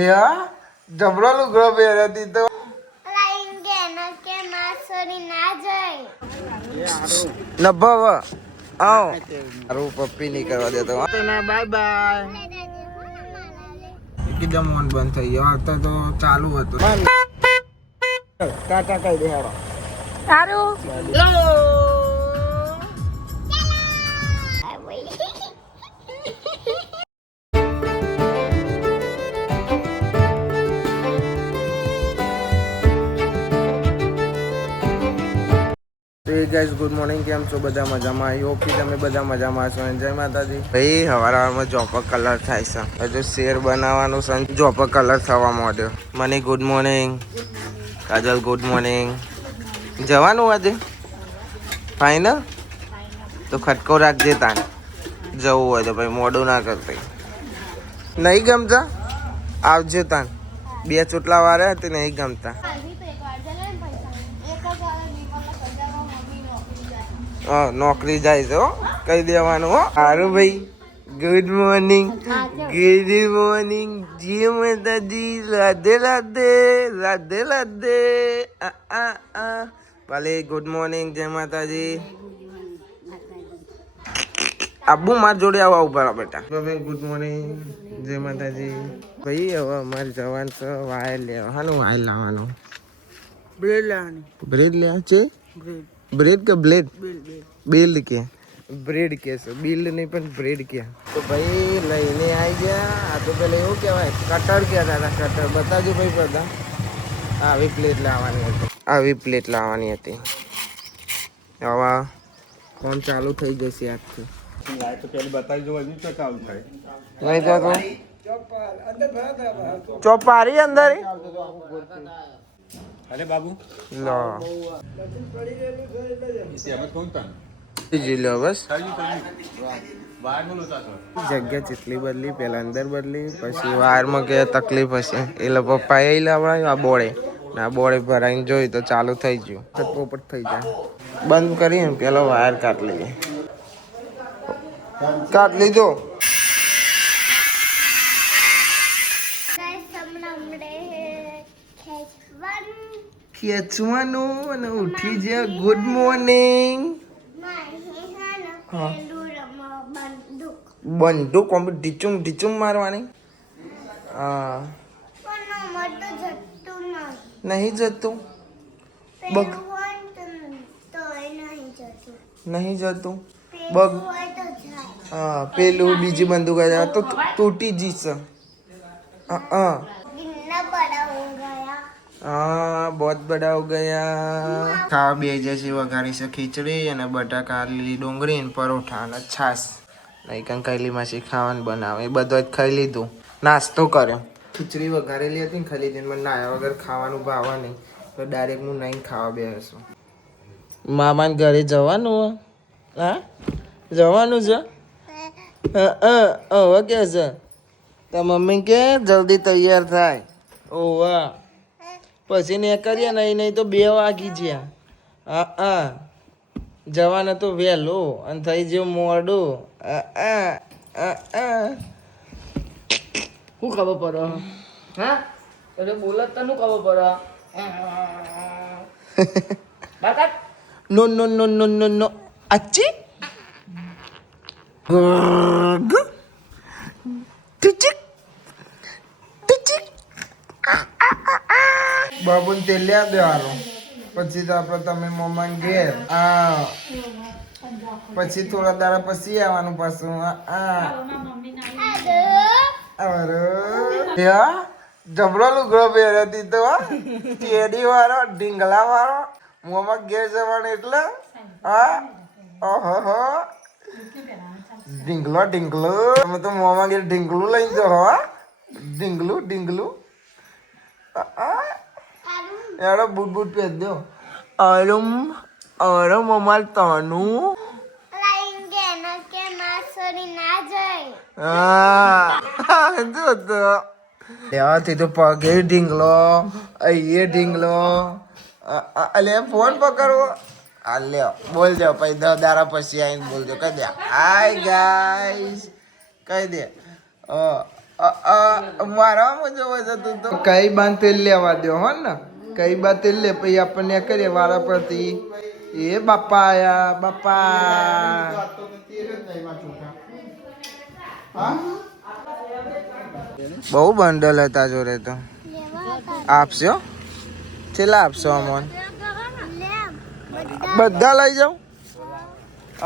જબરો લુગડો પહેરતી તો નભવ આવ મારું પપ્પી નહીં કરવા દેતો ના બાય બાય એકદમ મન બંધ થઈ ગયો હતો તો ચાલુ હતું ટાટા કહી દે હેડો સારું ગાઈસ ગુડ મોર્નિંગ કેમ છો બધા મજામાં આઈ હોપ કે તમે બધા મજામાં છો જય માતાજી ભાઈ હવારમાં જોપક કલર થાય છે હજુ શેર બનાવવાનું છે જોપક કલર થવા માંડ્યો મને ગુડ મોર્નિંગ કાજલ ગુડ મોર્નિંગ જવાનું આજે ફાઇનલ તો ખટકો રાખજે તાન જવું હોય તો ભાઈ મોડું ના કરતી નહીં ગમતા આવજે તાન બે ચોટલા વારે હતી નહીં ગમતા નોકરી જાય છે કહી દેવાનું હો સારું ભાઈ ગુડ મોર્નિંગ ગુડ મોર્નિંગ જી માતાજી રાધે રાધે રાધે રાધે ભલે ગુડ મોર્નિંગ જય માતાજી આબુ માર જોડે આવા ઉભા બેટા ભાઈ ગુડ મોર્નિંગ જય માતાજી ભાઈ હવે અમારે જવાનું છે વાયર લેવાનું વાયર લાવવાનું બ્રેડ લેવાની બ્રેડ લેવા છે બ્રેડ કે બ્લેડ બિલ્ડ કે બ્રેડ કે છે બિલ્ડ નહીં પણ બ્રેડ કે તો ભાઈ લઈને આવી ગયા આ તો પેલા એવું કહેવાય કટર કહેતા હતા કટર બતાવજો ભાઈ બધા આવી પ્લેટ લાવવાની હતી આવી પ્લેટ લાવવાની હતી હવે કોમ ચાલુ થઈ જશે આજથી નહીં તો ચોપારી અંદર અરે બાબુ લો લો બસ જગ્યા જેટલી બદલી પેલા અંદર બદલી પછી વારમાં કે તકલીફ હશે એટલે પપ્પા એ લાવડાવ્યું આ બોળે આ બોળે ભરાઈને જોઈ તો ચાલુ થઈ ગયું પોપટ થઈ જાય બંધ કરીને પેલો વાયર કાઢ લઈએ કાઢ લીધો ખેંચવાનું અને ઉઠી જાય ગુડ મોર્નિંગ બંદૂક ઢીચું ઢીચું મારવાની હા નહીં જતું બગ નહીં જતું બગ હા પેલું બીજી બંદૂક તો તૂટી જશે હા बहुत बड़ा हो गया खावा બે જશે વઘારી છે ખીચડી અને બટાકા લીલી ડુંગળી અને પરોઠા અને છાશ નહીં કંકાઈલી માસી ખાવાનું બનાવે એ બધો જ ખાઈ લીધું નાસ્તો કર્યો ખીચડી વઘારેલી હતી ને ખાઈ લીધી મને નાયા વગર ખાવાનું ભાવે નહીં તો ડાયરેક્ટ હું નહીં ખાવા બેસું મામાને ઘરે જવાનું હા જવાનું છે હવે કે છે તો મમ્મી કે જલ્દી તૈયાર થાય ઓવા પછી ને કરીએ નહીં તો 2 વાગી ગયા હા જવાને તો વહેલો અને થઈ ગયું મોડું શું ખબર પડે હા એટલે બોલત તને ખબર પડે બાકાત નો નો નો નો નો નો અચ્છી ટીચિક ટીચિક બાબુને તેલ લ્યા દેવાનું પછી તો આપણે તમે મમ્માને ઘેર પછી થોડા દાડા પછી આવવાનું પાછું જબરો લુગડો પહેરતી તો ટેડી વાળો ઢીંગલા વાળો મોમાં ઘેર જવાનું એટલે ઓહો ઢીંગલો ઢીંગલો તમે તો મોમાં ઘેર ઢીંગલું લઈને જાઓ ઢીંગલું ઢીંગલું એડો બૂટ બૂટ પહેર દો અરે મમ્મા તનું જો તો ત્યાંથી તો પગે ઢીંગલો અહીંયા ઢીંગલો અલે ફોન પકડવો લે બોલ દે પછી 10 દાડા પછી આવીને બોલજો કહી દે હાય ગાઈસ કહી દે મારામાં જોવે છે તું તો. કઈ બાન તેલ લેવા દો હો ને, કઈ બા તેલ લે પછી આપણને કરીએ વાળા પરથી. એ બાપા આયા બાપા. બહુ બંડલ હતા જોડે તો. આપશો છેલ્લા આપશો અમોન બધા લઈ જાઉં.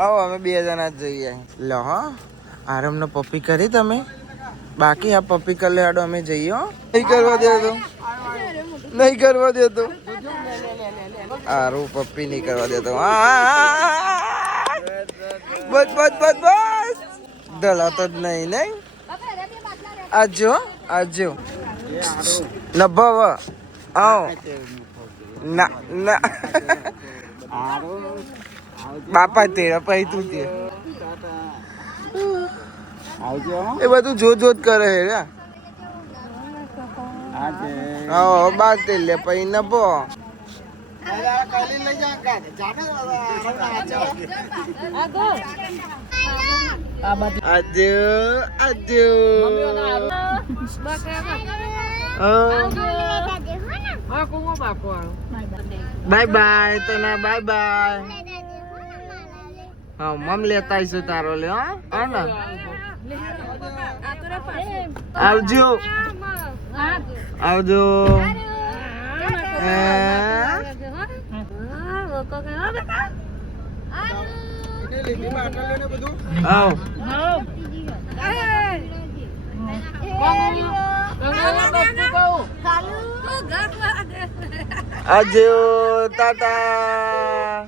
આવો અમે 2 જણા જ જઈએ. લો હા આરામનો પપ્પી કરી તમે. બાકી આ પપ્પી કરી લેવાડો અમે જઈએ હો. નહીં કરવા દેતો, નહીં કરવા દેતો. આરું પપ્પી નહીં કરવા દેતો. બસ બસ બસ બસ ધલાતો જ નહીં નહીં. આજો આજો નભવ આવો ના ના બાપા તેરા પછી તું તે એ બધું જોત જોત કરે હે રે. આવો બાદ તે લે પછી નભો. આજો આજો બાય બાય તને બાય બાય. હા મમ લેતા આવીશું તારો લે હા ને. આવજો આવજો. આજો ટાટા.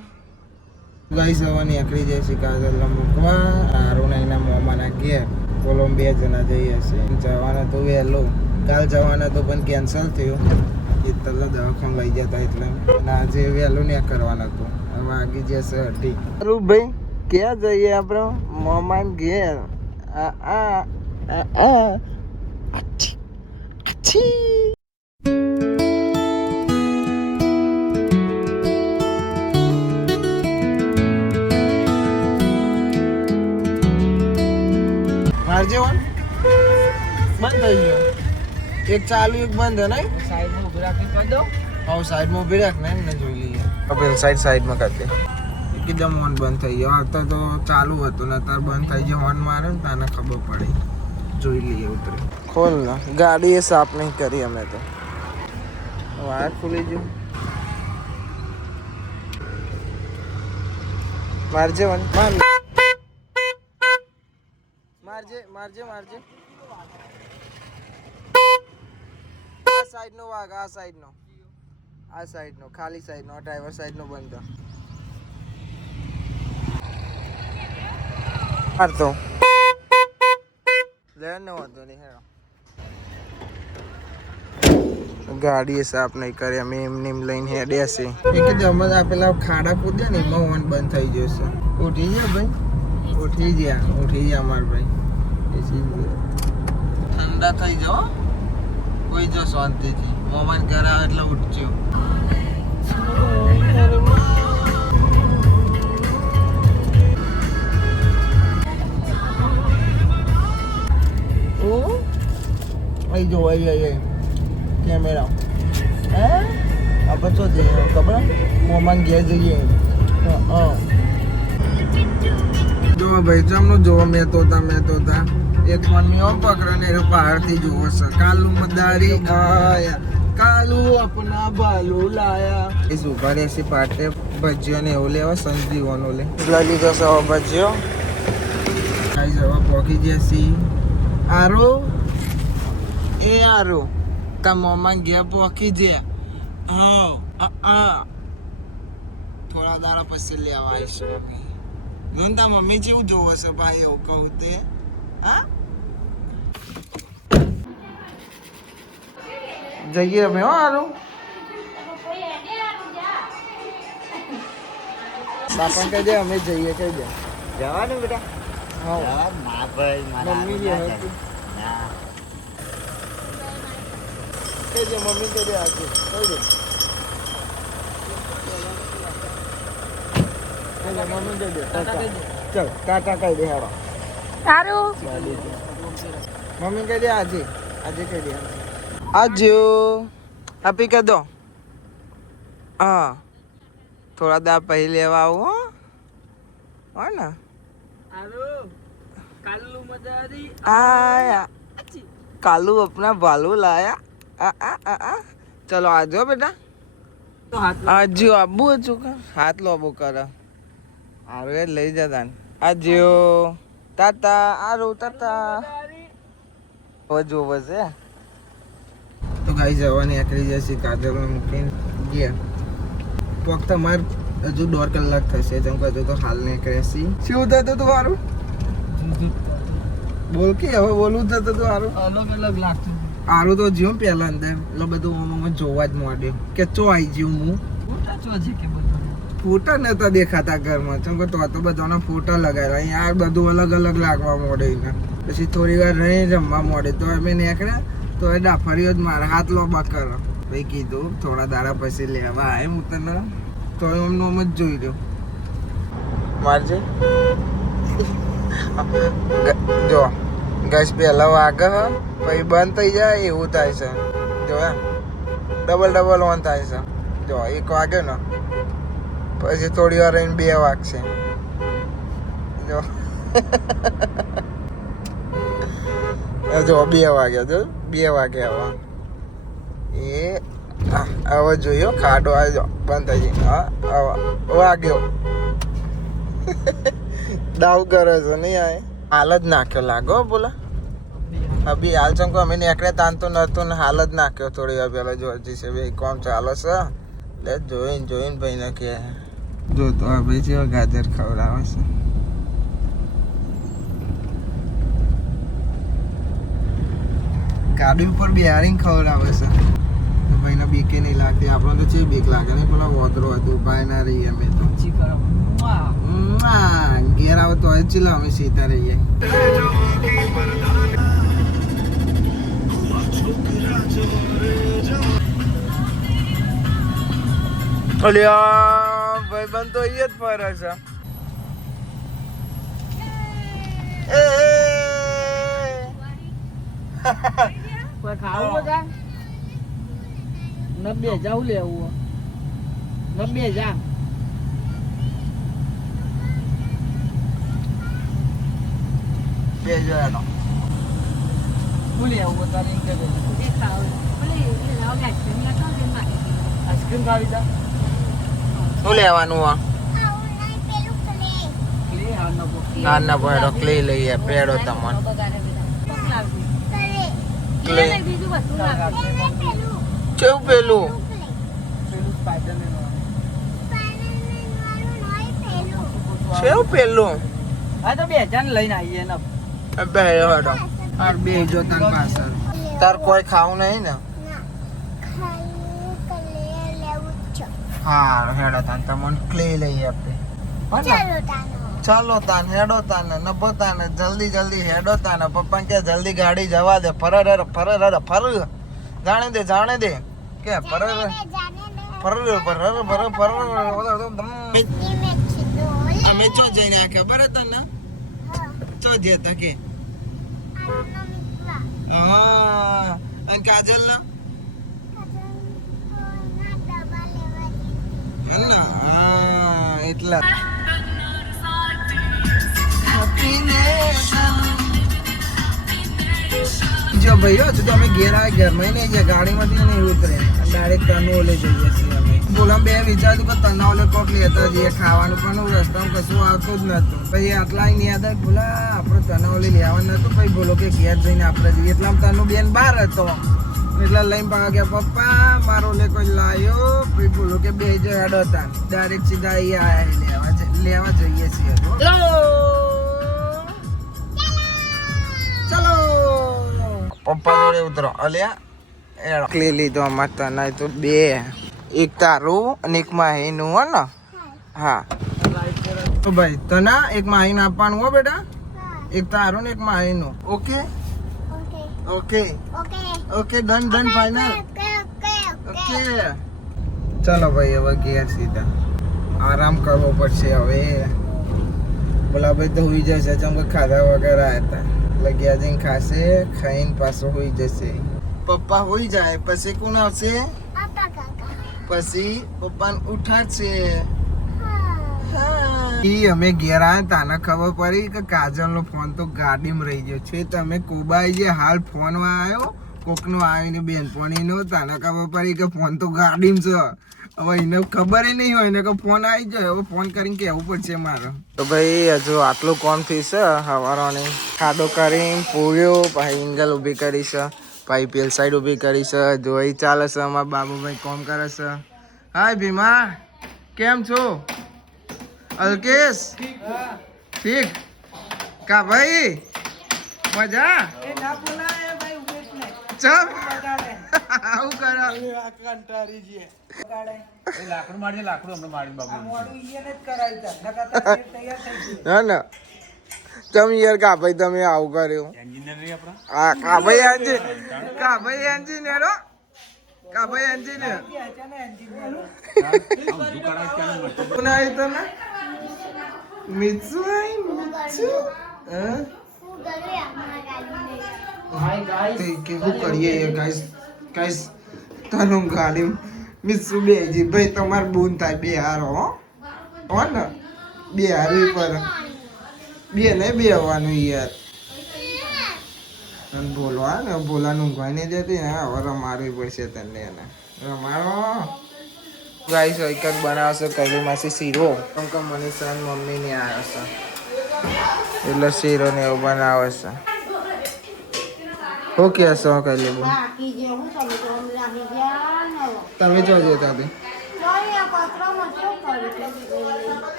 ગાઈસ હવે નીકળી જશે કાજલને મૂકવા. આરુના મોમાના ઘેર કોલંબિયા જણા જઈએ છે. જવાના તો વહેલો કાલ જવાના તો પણ કેન્સલ થયું. એ તરત દવાખાને લઈ જતા એટલે આજે વહેલું ને કરવાના હતું. હવે આગી જશે અઢી. સારું ભાઈ ક્યાં જઈએ આપણે? મોમાન ઘેર. મારજે વન બંધ થઈ ગયો. એક ચાલુ એક બંધ હે નહીં. સાઈડમાં ઊભી રાખી કરી દો. હા સાઈડમાં ઊભી રાખ ને એમને જોઈ લઈએ. હવે સાઈડમાં કરી દે. એકદમ હોર્ન બંધ થઈ ગયો. અત્યારે તો ચાલુ હતું ને અત્યારે બંધ થઈ ગયો. હોર્ન મારે ને તને ખબર પડી. જોઈ લઈએ ઉતરી. ખોલ ને ગાડી એ સાફ નહીં કરી અમે તો. વાયર ખુલી ગયું. મારજે વન માર. મારજે મારજે મારજે. આ સાઈડ નો વાગ. આ સાઈડ નો. આ સાઈડ નો ખાલી સાઈડ નો. ડ્રાઈવર સાઈડ નો બંધ. મારતો લે ન વાંધો નહીં હેરો. ગાડી સાફ નહીં કરે અમે એમને એમ લઈને હેડ્યા છે. એકદમ જ આપેલા ખાડા કૂદ્યા ને એમાં વન બંધ થઈ જશે. ઉઠી ગયા ભાઈ ઉઠી ગયા અમાર ભાઈ. ઠંડા થઈ જાઓ કોઈ જો શાંતિથી. મોમાન ઘર આવે એટલે ઉઠજો. અહીં જો અહીં કેમેરા. હે આપણે તો જઈએ ખબર મોમાન ઘેર જઈએ. જો ભાઈ જમનું જોવો મેં તો તા એક ફોન મેં આમ પકડે ને એ બહારથી જોવો છે. કાલુ મદારી આયા કાલુ આપના બાલુ લાયા. એ સુભા રહેશે પાટે ભજીયો ને એવું લેવા સંજીવનો લે લઈ લીધો છે હવે ભજીયો. ખાઈ જવા પોકી જશે. આરો એ આરો તા મોમાં ગયા પોકી જ્યા. હા થોડા દાડા પછી લેવા આવીશું. નંદા મમ્મી જેવું જોવે છે ભાઈ એવું કહું તે. હા જઈએ અમે હો હારું. બાપા કહી દે અમે જઈએ કહી દે. જવાનું બેટા. હા મમ્મી જે હતી કહી દે. મમ્મી કહી દે આજે કહી દે. મમ્મી કહી દે. ચાલ ટાટા કહી દે હેડો. સારું મમ્મી કહી દે આજે કહી દે આજુ આપી કહી દો હા થોડા દા પછી લેવા આવું હો ને आया कालू अपना बालू लाया चलो आ जाओ बेटा आज आबू चुका हाथ लो अबू कर आरे ले जा आजो ताता आरो ताता वजो वजे तो गाइस जवानी आकरी जैसी काजल में मुकिन गया वक्त मार हजू 1.5 કલાક થશે જેમ કે તો હાલ ને ક્રેસી શું થતું તમારું બોલ કે હવે બોલું તો સારું અલગ લાગતું સારું તો જીવ પહેલા અંદર એટલે બધું આમાં જોવા જ માંડ્યું કે ચો આવી જીવ હું ફોટા નતા દેખાતા ઘરમાં ચમ કે તો બધાના ફોટા લગાવ્યા યાર બધું અલગ લાગવા માંડે ને પછી થોડી વાર રહી જમવા માંડે તો અમે નીકળ્યા તો એ ડાફરીઓ જ મારા હાથ લોબા કરો ભાઈ કીધું થોડા દાડા પછી લેવા આવે હું તને તો એમનો જ જોઈ રહ્યો મારજે જો ગેસ પહેલા વાગે પછી બંધ થઈ જાય એવું થાય છે જો ડબલ ઓન થાય છે જો 1 વાગ્યો ને પછી થોડી વાર રહીને 2 વાગશે જો જો 2 વાગ્યા જો 2 વાગ્યા હવે હવે જોયો ખાડો આવ્યો બંધ થઈ જાય હા વાગ્યો દાવ કરે છે નહીં આ હાલ જ નાખ્યો લાગો બોલા અભી હાલ ચમકો અમે નીકળે તાન તો નતું ને હાલ જ નાખ્યો થોડી વાર પહેલા જોરજી છે ભાઈ કોમ ચાલે છે એટલે જોઈને ભાઈ ને કે જો તો આ ભાઈ જેવા ગાજર ખવડાવે છે ગાડી ઉપર બિહારીને ખવડાવે છે તો ભાઈને બીકે નહીં લાગતી આપણને તો છે બીક લાગે નહીં પેલા વોતરો હતું ઉભા ના રહીએ અમે તો ઘેર આવે તો ચલો અમે સીતા રહીએ ભાઈ બંધ તો અહીંયા જ ફરે છે ખાવું બધા નબ્બે જાવ લેવું 90 જા બેજો બોલી આવું તારે કે એ ખાવ બોલી એ લાવ આઈસ્ક્રીમ લાવ દે માં આઈસ્ક્રીમ ખાવી જા શું લેવાનું આ ક્લે ના પેડો ક્લે લઈએ પેડો તમને ક્લે કેવું પેલું કેવું પેલું હા તો 2 જણ લઈને આવીએ ને બે હડો આ બે જો તન પાછળ તાર કોઈ ખાવું નહીં ને હા હેડો તાન તમને ક્લે લઈ આપે ચાલો તાન હેડો તાન નભો તાન જલ્દી હેડો તાન પપ્પા કે જલ્દી ગાડી જવા દે ફર જાણે દે કે અમે ચો જઈને આ ખબર હતા ને ચો જતા કે હા અને કાજલ ના એટલા જો ભાઈઓ હજુ તો અમે ઘેર આવે ઘરમાં નહીં જાય ગાડીમાંથી નહીં ઉતરે ડાયરેક્ટ તનોલે જઈએ છીએ અમે બોલા બે વિચાર્યું કે તનોલે કોક લેતા જઈએ ખાવાનું પણ રસ્તામાં કશું આવતું જ નતું પછી આટલા નહીં યાદ આવે બોલા આપણે તનોલે લેવાનું નતું પછી બોલો કે ઘેર જઈને આપણે જઈએ એટલે તનો બેન બહાર હતો એટલે લઈને પાછા કે પપ્પા મારો લે કોઈ લાયો પછી બોલો કે બે જ હેડો હતા ડાયરેક્ટ સીધા અહીંયા લેવા જઈએ છીએ ચલો પપ્પા જોડે ઉતરો અલ્યા ક્લી લીધો અમાર તને તો 2 એક તારું અને એક માહીનું હો ને હા તો ભાઈ તને એક માહીને આપવાનું હો બેટા એક તારું ને એક માહીનું ઓકે ડન ફાઇનલ ઓકે ચાલો ભાઈ હવે ઘેર સીધા આરામ કરવો પડશે હવે બોલા ભાઈ તો હોઈ જશે ચમ કે ખાધા વગર આવ્યા હતા લગ્યા જઈને ખાશે, ખાઈને પાછો હોઈ જશે. પપ્પા હોઈ જાય પછી કોણ આવશે? પછી પપ્પાને ઉઠાડશે. અમે ઘેર આવ્યા તાને ખબર પડી કે કાજલનો ફોન તો ગાડીમાં રહી ગયો છે. તમે કોબાઈ જે હાલ ફોન આવ્યો કોકનો આવીને બેનપણીનો, તાને ખબર પડી કે ફોન તો ગાડીમાં છે. હવે એને ખબર નહીં હોય ને કે ફોન આવી જાય. હવે ફોન કરીને કહેવું પડશે મારે. તો ભાઈ હજુ આટલું કોમ થઈ છે હવારોની. ખાડો કરીને પૂર્યો, પછી એંગલ ઊભી કરી છે, પછી પેલ સાઈડ ઊભી કરી છે. જોઈ ચાલે છે અમારા બાબુભાઈ કોમ કરે છે. હાય ભીમા, કેમ છો? અલ્કેશ ઠીક કા ભાઈ? મજા? ચમ આવું કરો? ના ના ચમ યાર કા ભાઈ તમે આવું કર્યું? હા કા ભાઈ એન્જિનિયર હો. કા ભાઈ એન્જિનિયર કોણ આવી તમે? મિત્સુ આવી મિત્સુ. કેવું કરીએ ગાઈસ? ગાઈસ તનું ગાડી મિત્સુ બેજી ભાઈ તમાર બૂન થાય બે હારો હો ને? બે હારવી પર બે ને બે આવવાનું યાર. અને બોલવા ને બોલાનું ઊંઘવા નહીં દેતી ને. હવે રમાડવી પડશે તને એને. રમાડો ગાઈસ. એકન બનાવશે કૈલી માસી શીરો. કેમ કે મનીષા મમ્મી ને આવ્યો છે એટલે શીરો ને એવું બનાવે છે. શું કે છો કૈલી બોલ? તમે જો જતા હતી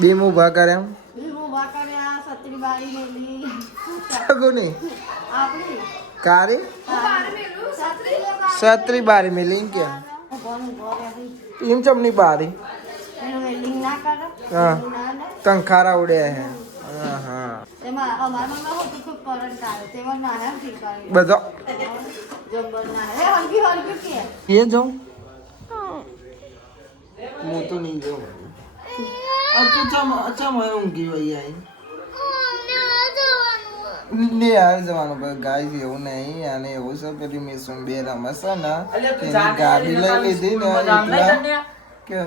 બીમ ઉભા કરે એમ કોની કારી સત્રી બારી મિલી કેમ એમ ચમની બારી? હા તંખારા ઉડ્યા હે. હા બધો એ જાઉં હું તો નહીં જાઉં. અચ્છા મને ઊંઘી વહી આવી ને આવી જવાનું. ગાય એવું નહીં અને એવું છે પેલી મિસુમ બે રમે છે ને એની ગાડી લઈ લીધી ને એટલા કે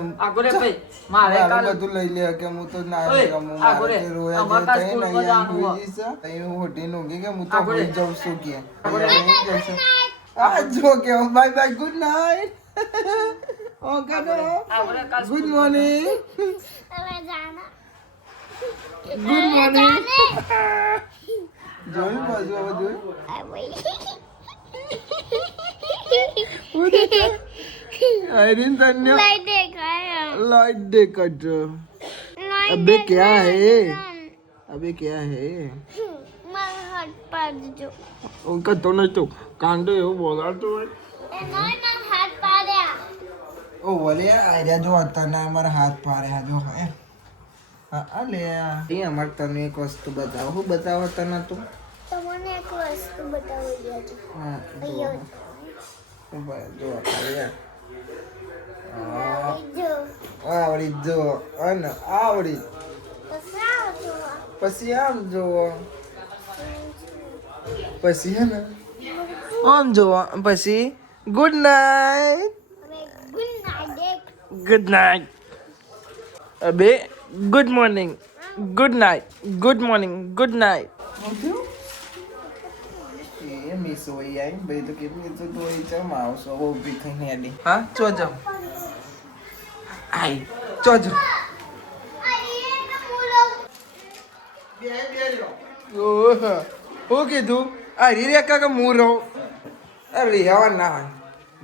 મારે બધું લઈ લે કે હું તો ના રમું. મારે રોયા જે કઈ નહીં હોઈ છે અહીં હોટી ઊંઘી કે હું તો હોઈ જાઉં છું કે આ જો કે bye bye good night. Okay good morning. Good morning. જોયું બાજુ હવે જોયું आयरन तन्या लाइट देखत. अबे क्या है? अबे क्या है? મારા હાથ પાડજો. ઉનકા તો ન તો કાંડો એવું બોલાતો હોય. એ નોય હાથ પાડ્યા. ઓ વલે આર્યા જો તને મારા હાથ પાડ્યા જો હે. હા લે એ અમાર તને એક વસ્તુ બતાવો. હું બતાવો તને તું? તમને એક વસ્તુ બતાવી દઉં છું. હા જો ખાલી આવડી જો અને આવડી પછી આમ જો પછી હે ને આમ જો પછી ગુડ નાઇટ. Good night. અબે good morning. Good night. Good morning. Good night. એ મિસ હોય આઈ ભાઈ તો કેટલી તો દોઈ છે માવસો ઊભી થઈને આડી. હા ચોજો આઈ ચોજો ઓહ હો કીધું આ રી રે કાકા હું રહું. અરે હવા ના હોય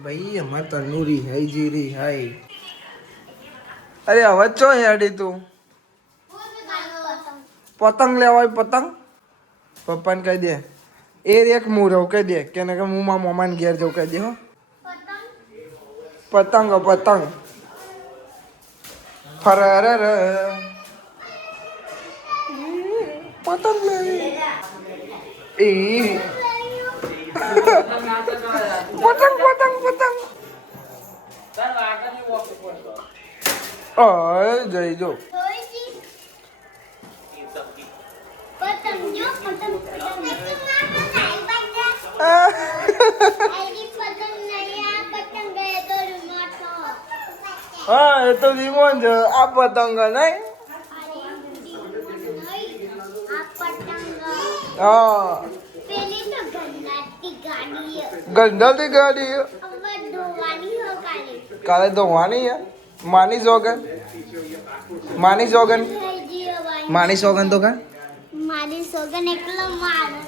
ભાઈ અમાર તનૂરી હઈ જીરી હઈ. અરે હવે ચો હેડી તું પતંગ લેવાય પતંગ પપ્પાને કહી દે એ એક હું રહું કહી દે કે હું મારા મમ્માને ઘેર જવું કહી દે. હો પતંગ પતંગ ફરર પતંગ લે એ પતંગ પતંગ પતંગ જઈ જો પતંગ જો પતંગ હા એ તો વિમોન છે આ પતંગ નહીં આ પતંગ હા પેલી તો ગંદાતી ગાડી ગંધાતી ગાડી હવે ધોવાની હો કાલે કાલે ધોવાની હે માની સોગન માની સોગન માની સોગન તો કા મારી સોગન એકલો મારો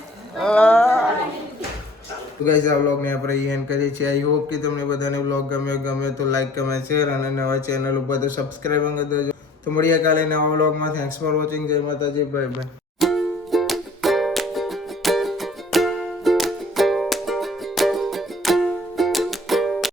તો ગાઈસ આ વ્લોગને આપણે એન્ડ કરીએ છીએ આઈ હોપ કે તમને બધાને વ્લોગ ગમ્યો તો લાઈક કમેન્ટ શેર અને નવા ચેનલ ઉપર તો સબસ્ક્રાઇબ કરી દેજો તો મળીએ કાલે નવા વ્લોગમાં થેન્ક્સ ફોર વોચિંગ જય માતાજી બાય બાય